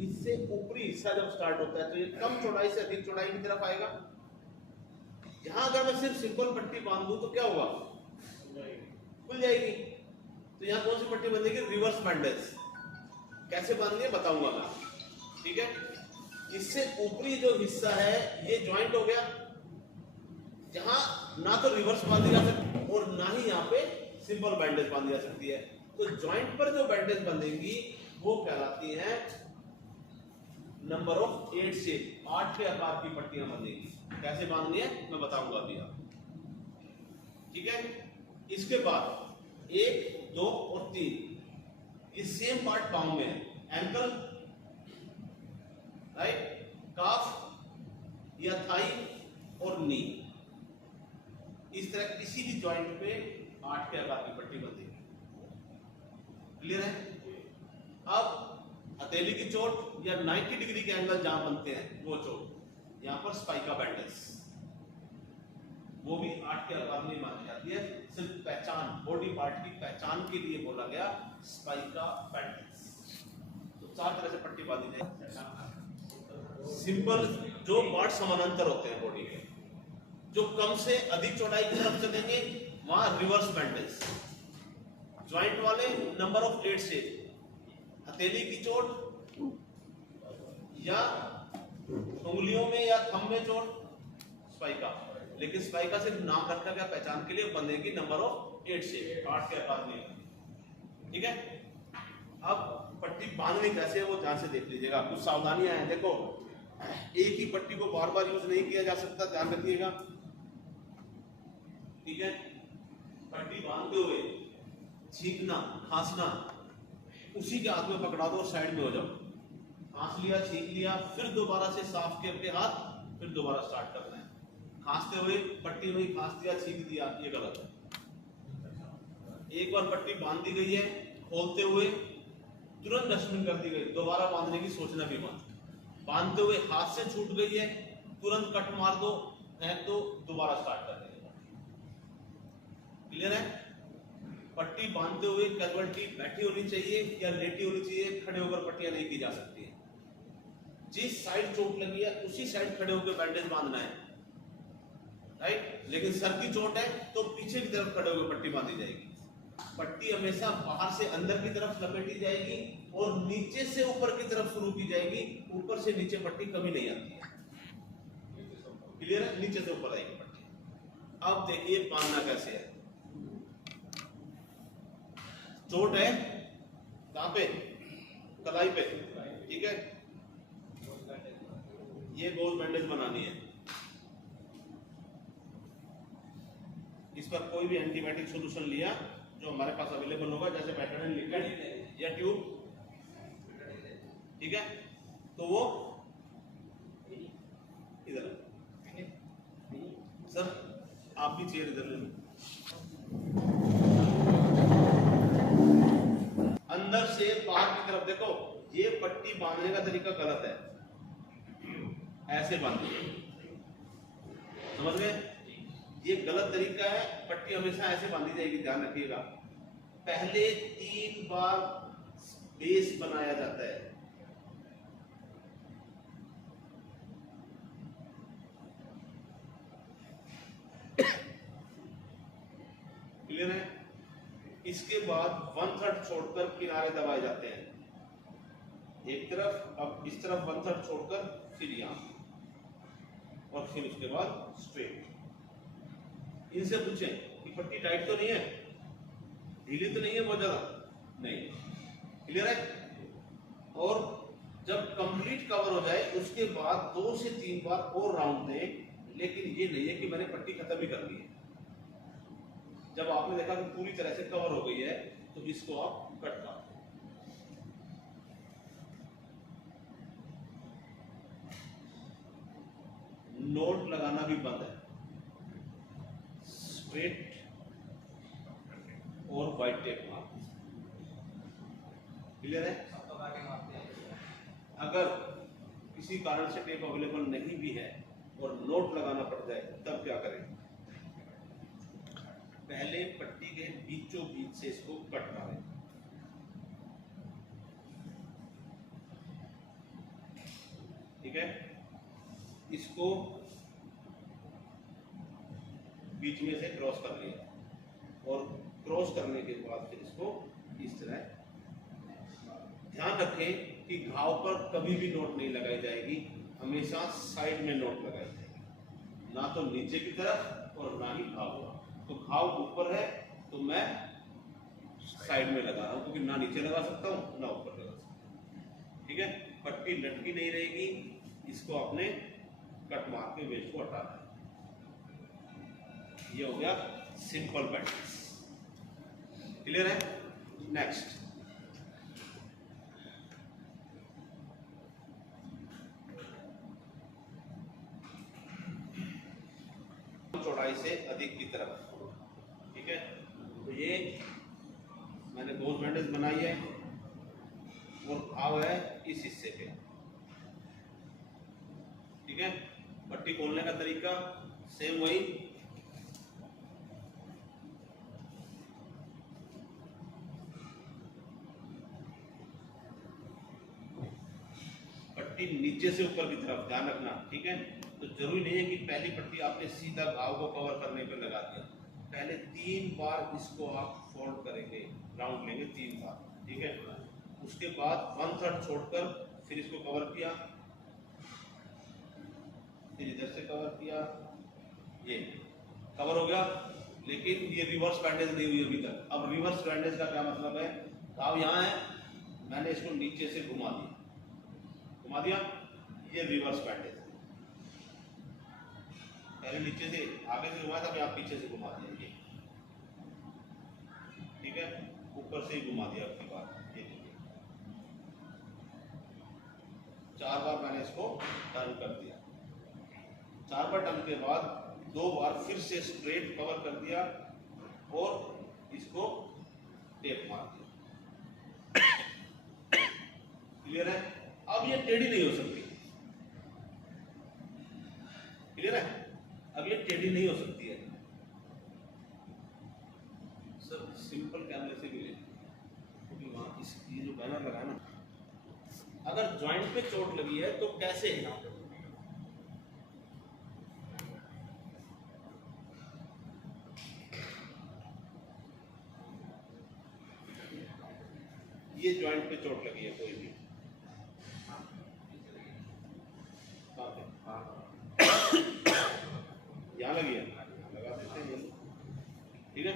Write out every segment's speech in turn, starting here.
इससे ऊपरी हिस्सा जब स्टार्ट होता है तो ये कम चौड़ाई से अधिक चौड़ाई की तरफ आएगा। यहां अगर मैं सिर्फ सिंपल पट्टी बांध दूं तो क्या होगा, खुल जाएगी। तो यहां कौन सी पट्टी बंधेगी, रिवर्स बैंडेज। कैसे बांधनी है बताऊंगा मैं, ठीक है। इससे ऊपरी जो हिस्सा है ये ज्वाइंट हो गया, जहां ना तो रिवर्स बांधी जा सकती और ना ही यहाँ पे सिंपल बैंडेज बांधी जा सकती है। तो ज्वाइंट पर जो बैंडेज बंधेंगी वो कहलाती है नंबर ऑफ 8 से 8 के आकार की पट्टियां बंधेगी। कैसे बांधनी है मैं बताऊंगा अभी आप, ठीक है। इसके बाद 1, 2 और 3 ये सेम पार्ट पांव में है। एंकल, राइट, काफ या थाई और नी, इस तरह किसी भी जॉइंट पे 8 के आकार की पट्टी बंधेगी। क्लियर है। अब हथेली की चोट या 90 डिग्री के एंगल जहां बनते हैं वो चोट, यहां पर स्पाइका बैंडेज, वो भी 8 के आकार में मानी जाती है। सिर्फ पहचान, बॉडी पार्ट की पहचान के लिए बोला गया स्पाइका बैंडेज। तो 4 तरह से पट्टी बांधी जाए। सिंपल जो पार्ट समानांतर होते हैं बॉडी के, जो कम से अधिक चौड़ाई की तरफ चलेंगे वहां रिवर्स बैंडेज। ज्वाइंट वाले नंबर ऑफ 8 से, हथेली की चोट या उंगलियों में या थंब में चोट, स्पाइका। लेकिन स्पाइका सिर्फ नाम रखा गया पहचान के लिए, बंधेगी नंबर ऑफ 8 से, 8 के आकार में, ठीक है। अब पट्टी बांधनी कैसे है वो ध्यान से देख लीजिएगा। कुछ सावधानियां हैं। देखो, एक ही पट्टी को बार बार यूज नहीं किया जा सकता, ध्यान रखिएगा, ठीक है। पट्टी बांधते हुए छींकना, खांसना उसी के हाथ में पकड़ा दो और साइड में हो जाओ। खांस लिया, छींक लिया, फिर दोबारा से साफ करके हाथ, फिर दोबारा स्टार्ट करना है। खांसते हुए पट्टी में खांस दिया, छींक दिया, ये गलत है। एक बार पट्टी बांध दी गई है, खोलते हुए तुरंत डस्टबिन कर दी गई, दोबारा बांधने की सोचना भी मत। बांधते हुए हाथ से छूट गई है, तुरंत कट मार दो, फेंक दो, दोबारा स्टार्ट कर देंगे। क्लियर है। पट्टी बांधते हुए कैजुअलिटी बैठी होनी चाहिए या लेटी होनी चाहिए, खड़े होकर पट्टियां नहीं की जा सकती है। जिस साइड चोट लगी है उसी साइड खड़े होकर बैंडेज बांधना है, राइट। लेकिन सर की चोट है तो पीछे की तरफ खड़े होकर पट्टी बांधी जाएगी। पट्टी हमेशा बाहर से अंदर की तरफ लपेटी जाएगी और नीचे से ऊपर की तरफ शुरू की जाएगी। ऊपर से नीचे पट्टी कभी नहीं आती है। क्लियर है। नीचे से ऊपर आएगी पट्टी। अब देखिए बांधना कैसे है। चोट है कहां पे, कलाई पे, ठीक है। ये गोल बैंडेज बनानी है। इस पर कोई भी एंटीबायोटिक सॉल्यूशन लिया जो हमारे पास अवेलेबल होगा, जैसे बेटाडिन लिक्विड या ट्यूब, ठीक है। तो वो इधर, सर आप भी चेयर इधर ले लो। अंदर से बाहर की तरफ देखो, ये पट्टी बांधने का तरीका गलत है। ऐसे बांधिए, समझ गए। ये गलत तरीका है। पट्टी हमेशा ऐसे बांधी जाएगी, ध्यान रखिएगा। पहले 3 बार बेस बनाया जाता है। क्लियर है। इसके बाद 1/3 छोड़कर किनारे दबाए जाते हैं एक तरफ, अब इस तरफ 1/3 छोड़कर फिर यहां, और फिर उसके बाद स्ट्रेट। इनसे पूछें कि पट्टी टाइट तो नहीं है, ढीली तो नहीं है बहुत ज्यादा, नहीं। क्लियर है। और जब कंप्लीट कवर हो जाए उसके बाद 2 से 3 बार और राउंड दें। लेकिन ये नहीं है कि मैंने पट्टी खत्म ही कर दी है। जब आपने देखा कि पूरी तरह से कवर हो गई है तो इसको आप कट कर दो। नोट लगाना भी बंद है। स्ट्रेट और वाइट टेप मार। क्लियर है। अगर किसी कारण से टेप अवेलेबल नहीं भी है और नोट लगाना पड़ जाए तब क्या करें। पहले पट्टी के बीचों बीच से इसको कट मारें। ठीक है, इसको बीच में से क्रॉस कर लिया और क्रॉस करने के बाद फिर इसको इस तरह, ध्यान रखें कि घाव पर कभी भी नोट नहीं लगाई जाएगी, हमेशा साइड में नोट लगाई जाएगी, ना तो नीचे की तरफ और ना ही घाव पर। तो घाव ऊपर है तो मैं साइड में लगा रहा हूं, क्योंकि ना नीचे लगा सकता हूं ना ऊपर लगा सकता हूं। ठीक है, पट्टी लटकी नहीं रहेगी, इसको आपने कट मार के वेस्ट को हटाना है। ये हो गया सिंपल बैंडेज। क्लियर है? नेक्स्ट, चौड़ाई से अधिक की तरफ। ठीक है, तो ये मैंने गोल बैंडेज बनाई है और घाव है इस हिस्से पे। ठीक है, पट्टी खोलने का तरीका सेम वही, पट्टी नीचे से ऊपर की तरफ, ध्यान रखना। ठीक है, तो जरूरी नहीं है कि पहली पट्टी आपने सीधा घाव को कवर करने पे लगा दिया, पहले 3 बार इसको आप फोल्ड करेंगे, राउंड लेंगे 3 बार। ठीक है, उसके बाद 1/3 छोड़कर फिर इसको कवर किया, फिर इधर से कवर किया, ये कवर हो गया। लेकिन ये रिवर्स बैंडेज नहीं हुई अभी तक। अब रिवर्स बैंडेज का क्या मतलब है, घाव यहाँ है, मैंने इसको नीचे से घुमा दिया, ये रिवर्स बैंडेज। पहले नीचे से आगे से घुमाया था, मैं आप पीछे से घुमा दिया ये। ठीक है, ऊपर से ही घुमा दिया आपकी बात। ये 4 बार मैंने इसको टर्न कर दिया, 4 बार टर्न के बाद 2 बार फिर से स्ट्रेट कवर कर दिया और इसको टेप मार दिया। क्लियर है? अब ये टेढ़ी नहीं हो सकती। क्लियर है? अब ये टेढ़ी नहीं हो सकती है। सर सिंपल कैमरे से भी ले, क्योंकि वहां इस ये जो बैनर लगा है ना, अगर जॉइंट पे चोट लगी है तो कैसे है, ये जॉइंट पे चोट लगी है कोई भी, यहाँ लगी है, लगा देते हैं। ठीक है,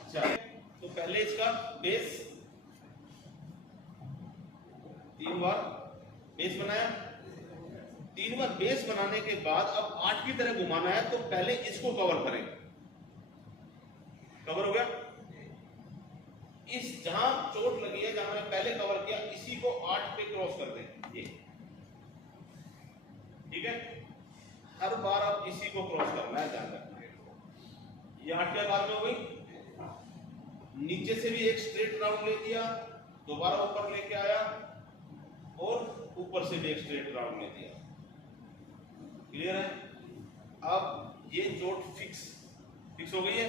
अच्छा, तो पहले इसका बेस 3 बार बेस बनाया, 3 बार बेस बनाने के बाद अब 8 की तरह घुमाना है, तो पहले इसको कवर करें। कवर हो गया, इस जहां चोट लगी है, जहां मैंने पहले कवर किया, इसी को 8 पे क्रॉस कर दें, ये। ठीक है, हर बार आप इसी को क्रॉस करना है, ध्यान रखना। ये 8 के बार में हो गई, नीचे से भी एक स्ट्रेट राउंड ले दिया, दोबारा ऊपर लेके आया और ऊपर से भी एक स्ट्रेट राउंड ले दिया। क्लियर है? अब ये चोट फिक्स हो गई है।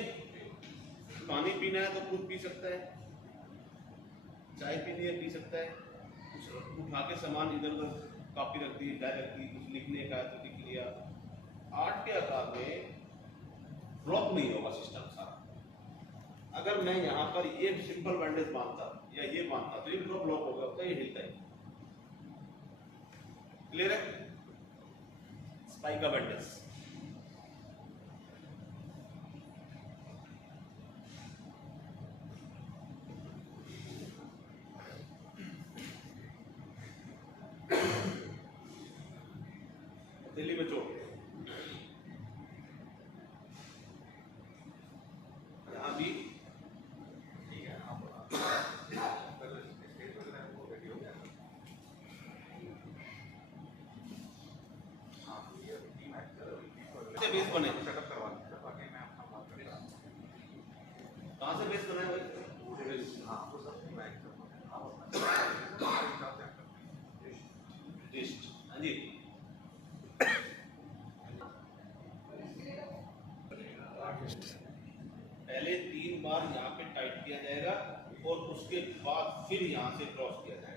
पानी पीना है तो खुद पी सकता है, चाय पीनी है पी सकता है, कुछ उठा के सामान इधर उधर, कॉपी रख दी, डाय रख दी, कुछ लिखने का है तो लिख लिया। 8 के आकार में ब्लॉक नहीं होगा सिस्टम सारा। अगर मैं यहाँ पर ये सिंपल बैंडेज बांधता या ये बांधता तो ये पूरा ब्लॉक हो गया होता, ये हिलता है। क्लियर है? स्पाइका बैंडेज। दिल्ली में चोट, यहाँ भी बेस बने, कहाँ से बेस बनाए भाई? हाँ जी, पहले 3 बार यहाँ पे टाइट किया जाएगा और उसके बाद फिर यहाँ से क्रॉस किया जाएगा।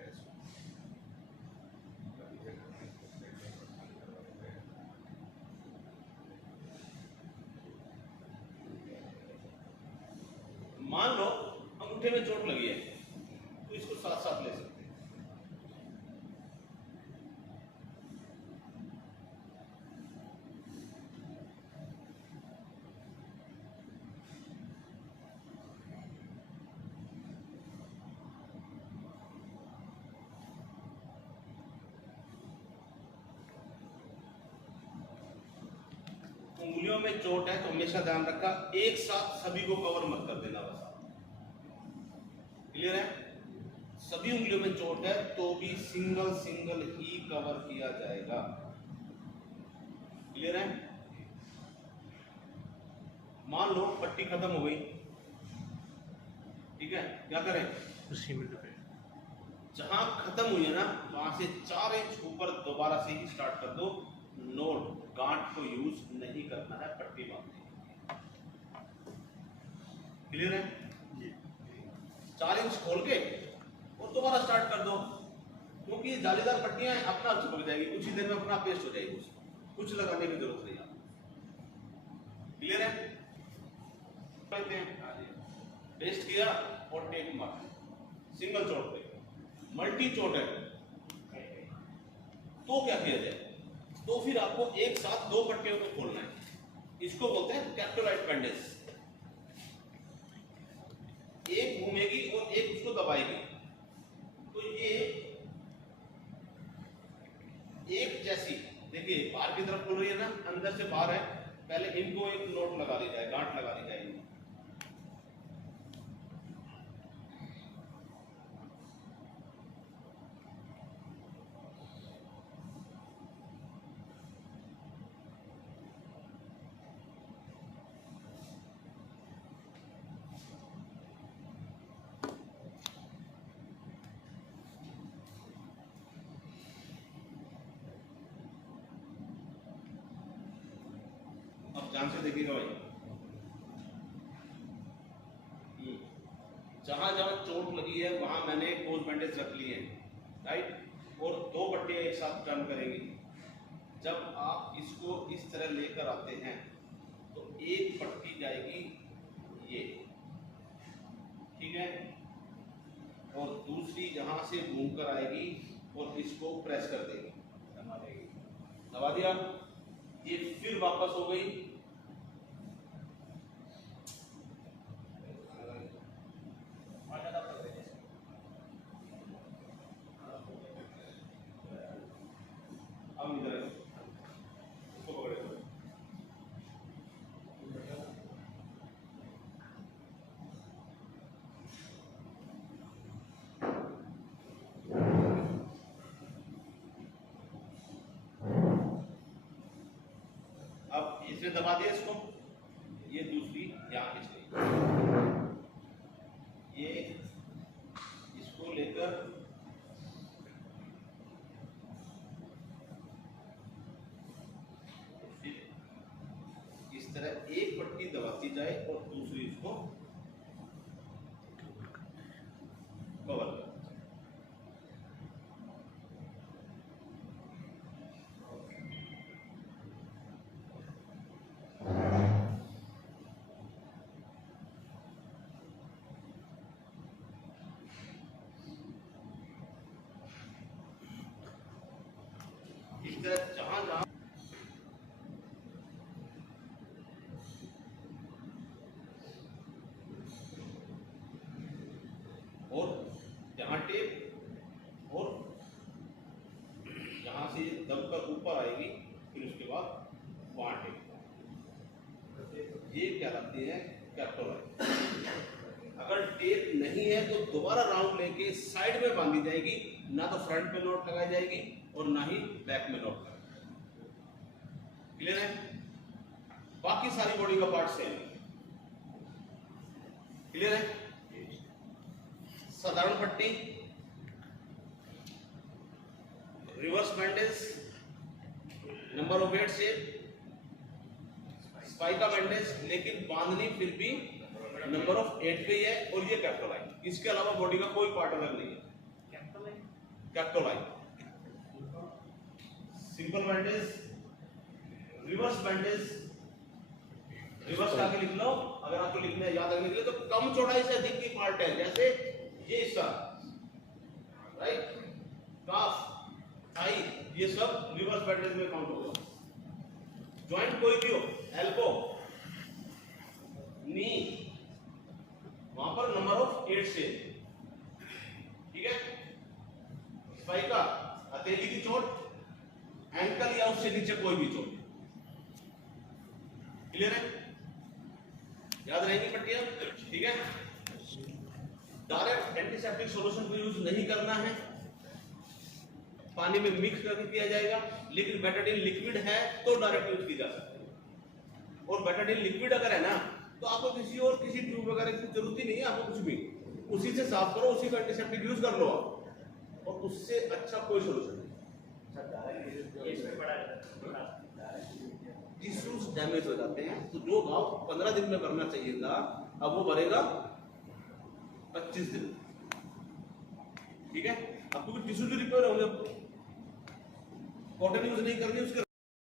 मान लो अंगूठे में चोट लगी है तो इसको साथ साथ ले सकते हैं। उंगलियों में चोट है तो हमेशा ध्यान रखा एक साथ सभी को कवर मत कर देना, बस। क्लियर है? सभी उंगलियों में चोट है तो भी सिंगल सिंगल ही कवर किया जाएगा। क्लियर है? मान लो पट्टी खत्म हो गई, ठीक है, क्या करें? उसी में जहां खत्म हुई है ना वहां से 4 इंच ऊपर दोबारा से ही स्टार्ट कर दो। नोट, गांठ को यूज नहीं करना है पट्टी बांधने। क्लियर है? 4 इंच खोल के और दोबारा स्टार्ट कर दो, क्योंकि जालीदार पट्टियां अपना चिपक जाएगी, कुछ ही देर में अपना पेस्ट हो जाएगी, कुछ लगाने की जरूरत नहीं है। क्लियर है? पेस्ट किया और टेप मार, सिंगल चोट पे। मल्टी चोट है तो क्या किया जाए? तो फिर आपको एक साथ 2 पट्टियों को खोलना है। इसको बोलते हैं कैप्टोलाइट पेंडेज। एक घूमेगी और एक उसको दबाएगी, तो ये एक जैसी, देखिए बाहर की तरफ खुल रही है ना, अंदर से बाहर है। पहले इनको एक नोट लगा दी जाए, गांठ लगा दी जाए। ध्यान से देखिएगा भाई, जहां जहां चोट लगी है वहां मैंने कोज बैंडेज रख लिए हैं, राइट, और 2 पट्टियां एक साथ टर्न करेंगी। जब आप इसको इस तरह लेकर आते हैं तो एक पट्टी जाएगी ये, ठीक है, और दूसरी यहां से घूमकर आएगी और इसको प्रेस कर देगी, दबा दिया, ये फिर वापस हो गई। अब इधर इसको पकड़े, अब इसने दबा दिया इसको, ये दूसरी यहाँ खींच गई, ये इसको लेकर इस तरह एक पट्टी दबाती जाए और दूसरी इसको कवर कर। इस तरह जहां जहां और यहाँ टेप और यहाँ से दबकर ऊपर आएगी, फिर उसके बाद वहाँ टेप। ये क्या लगती है? कैप्टोलाइट। अगर टेप नहीं है तो दोबारा राउंड लेके साइड में बांधी जाएगी, ना तो फ्रंट पे नोट लगाई जाएगी और ना ही बैक में नोट लगाई जाएगी। क्लियर है? बाकी सारी बॉडी का पार्ट सेम है। क्लियर है? साधारण पट्टी, reverse bandage, number of head shape, spica bandage, लेकिन बांधनी फिर भी नंबर ऑफ 8 पे ही है, और ये कैपिटल आई, इसके अलावा बॉडी का कोई पार्ट अलग नहीं है। Capital I, simple bandage, reverse bandage, reverse का आगे लिख लो अगर आपको लिखना है, याद रखने के लिए, तो कम चौड़ाई से अधिक की पार्ट है, जैसे ये हिस्सा, राइट, काफ, थाई, ये सब रिवर्स बैंडेज में काउंट होगा। जॉइंट कोई भी हो, एल्बो, नी, वहां पर नंबर ऑफ 8 से, ठीक है। स्पाइका, हथेली की चोट, एंकल या उससे नीचे कोई भी चोट, क्लियर है, याद रहेगी पट्टियां, ठीक है। डायरेक्ट एंटीसेप्टिक सॉल्यूशन को यूज नहीं करना है, पानी में मिक्स करके किया जाएगा, लेकिन बेटाडीन लिक्विड है तो डायरेक्ट यूज की जा सकती है। और बेटाडीन लिक्विड अगर है ना, तो आपको किसी ट्यूब वगैरह की जरूरत ही नहीं है, आपको कुछ भी उसी से साफ करो, उसी का एंटीसेप्टिक यूज कर लो आप, और उससे अच्छा कोई सॉल्यूशन नहीं। टिश्यूज डैमेज हो जाते हैं, तो जो घाव 15 दिन में भरना चाहिए था, अब वो भरेगा 25 दिन, ठीक है। अब क्योंकि टिश्यू जो रिपेयर होंगे, कॉटन यूज नहीं करनी उसके